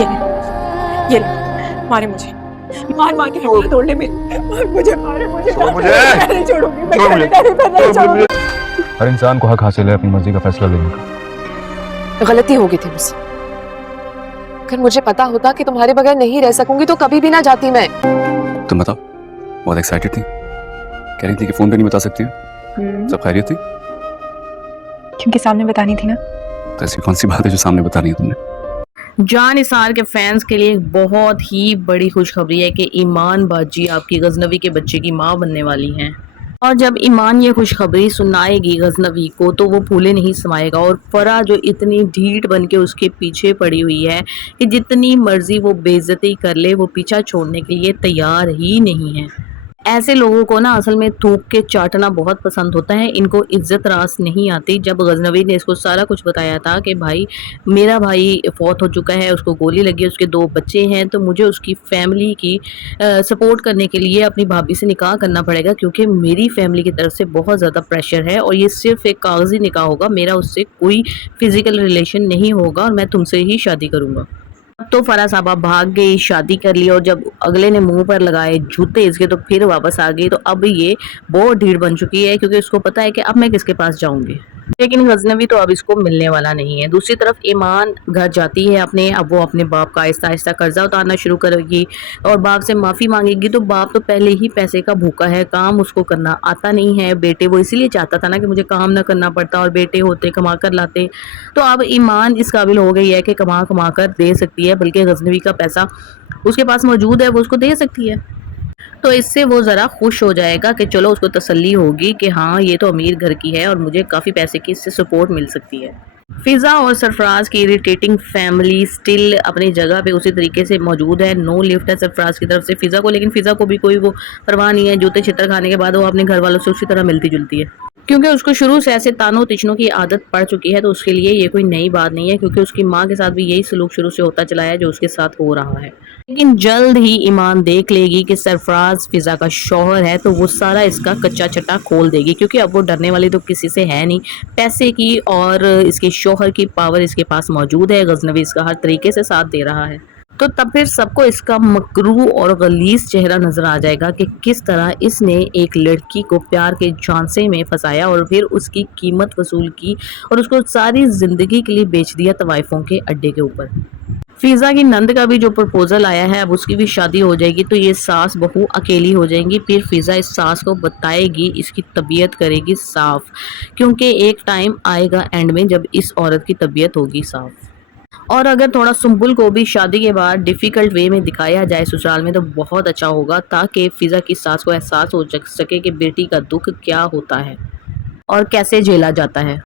ये ले, मारे मुझे, मार मार के हाथ तोड़ ले मेरे, मुझे मारे, मुझे छोड़ मुझे, मैं नहीं छोड़ूंगी, मैं छोड़ मुझे, डैडी पे नहीं छोड़ मुझे। छोड़ूंगी। हर इंसान को हक हासिल है अपनी मर्जी का फैसला लेने का। गलती हो गई थी मुझसे। अगर मुझे पता होता कि तुम्हारे बगैर नहीं रह सकूंगी तो कभी भी ना जाती मैं। तुम बताओ, बहुत एक्साइटेड थी, कह रही थी कि फोन पे नहीं बता सकती हैं। सब खैरियत थी? क्योंकि सामने बतानी थी ना। तो ऐसी कौन सी बात है जो सामने बतानी है तुमने? जान निसार के फैंस के लिए एक बहुत ही बड़ी खुशखबरी है कि ईमान बाजी आपकी गजनवी के बच्चे की मां बनने वाली हैं। और जब ईमान ये खुशखबरी सुनाएगी गजनवी को तो वो फूले नहीं समाएगा। और फरा जो इतनी ढीठ बन के उसके पीछे पड़ी हुई है कि जितनी मर्जी वो बेइज्जती कर ले वो पीछा छोड़ने के लिए तैयार ही नहीं है। ऐसे लोगों को ना असल में थूक के चाटना बहुत पसंद होता है, इनको इज्जत रास नहीं आती। जब गजनवी ने इसको सारा कुछ बताया था कि भाई मेरा भाई फौत हो चुका है, उसको गोली लगी है, उसके 2 बच्चे हैं, तो मुझे उसकी फैमिली की सपोर्ट करने के लिए अपनी भाभी से निकाह करना पड़ेगा क्योंकि मेरी फैमिली की तरफ से बहुत ज़्यादा प्रेशर है और ये सिर्फ एक कागज़ी निकाह होगा, मेरा उससे कोई फिज़िकल रिलेशन नहीं होगा और मैं तुमसे ही शादी करूँगा। अब तो फरा साहबा भाग गई, शादी कर ली और जब अगले ने मुंह पर लगाए जूते इसके तो फिर वापस आ गई। तो अब ये बहुत ढीठ बन चुकी है क्योंकि उसको पता है कि अब मैं किसके पास जाऊंगी। लेकिन गजनवी तो अब इसको मिलने वाला नहीं है। दूसरी तरफ ईमान घर जाती है अपने, अब वो अपने बाप का आहिस्ता आहिस्ता कर्जा उतारना शुरू करेगी और बाप से माफ़ी मांगेगी। तो बाप तो पहले ही पैसे का भूखा है, काम उसको करना आता नहीं है। बेटे वो इसीलिए चाहता था ना कि मुझे काम ना करना पड़ता और बेटे होते कमा कर लाते। तो अब ईमान इस काबिल हो गई है कि कमा कमा कर दे सकती है, बल्कि गजनवी का पैसा उसके पास मौजूद है, वो उसको दे सकती है। तो इससे वो ज़रा खुश हो जाएगा कि चलो उसको तसल्ली होगी कि हाँ ये तो अमीर घर की है और मुझे काफ़ी पैसे की इससे सपोर्ट मिल सकती है। फ़िज़ा और सरफराज की इरिटेटिंग फैमिली स्टिल अपनी जगह पे उसी तरीके से मौजूद है। नो लिफ्ट है सरफराज की तरफ से फ़िज़ा को, लेकिन फ़िज़ा को भी कोई वो परवाह नहीं है। जूते छितर खाने के बाद वो अपने घर वालों से उसी तरह मिलती जुलती है क्योंकि उसको शुरू से ऐसे तानों तिछनों की आदत पड़ चुकी है। तो उसके लिए ये कोई नई बात नहीं है क्योंकि उसकी माँ के साथ भी यही सलूक शुरू से होता चला है जो उसके साथ हो रहा है। लेकिन जल्द ही ईमान देख लेगी कि सरफराज फ़िज़ा का शौहर है तो वो सारा इसका कच्चा चट्टा खोल देगी क्योंकि अब वो डरने वाली तो किसी से है नहीं। पैसे की और इसके शौहर की पावर इसके पास मौजूद है, गजनवी इसका हर तरीके से साथ दे रहा है। तो तब फिर सबको इसका मकरू और गलीज चेहरा नजर आ जाएगा कि किस तरह इसने एक लड़की को प्यार के झांसे में फंसाया और फिर उसकी कीमत वसूल की और उसको सारी जिंदगी के लिए बेच दिया तवाइफों के अड्डे के ऊपर। फ़िज़ा की नंद का भी जो प्रपोजल आया है अब उसकी भी शादी हो जाएगी तो ये सास बहू अकेली हो जाएंगी। फिर फ़िज़ा इस सास को बताएगी, इसकी तबीयत करेगी साफ़ क्योंकि एक टाइम आएगा एंड में जब इस औरत की तबीयत होगी साफ़। और अगर थोड़ा सुंबुल को भी शादी के बाद डिफ़िकल्ट वे में दिखाया जाए ससुराल में तो बहुत अच्छा होगा ताकि फ़िज़ा की सास को एहसास हो सके कि बेटी का दुख क्या होता है और कैसे झेला जाता है।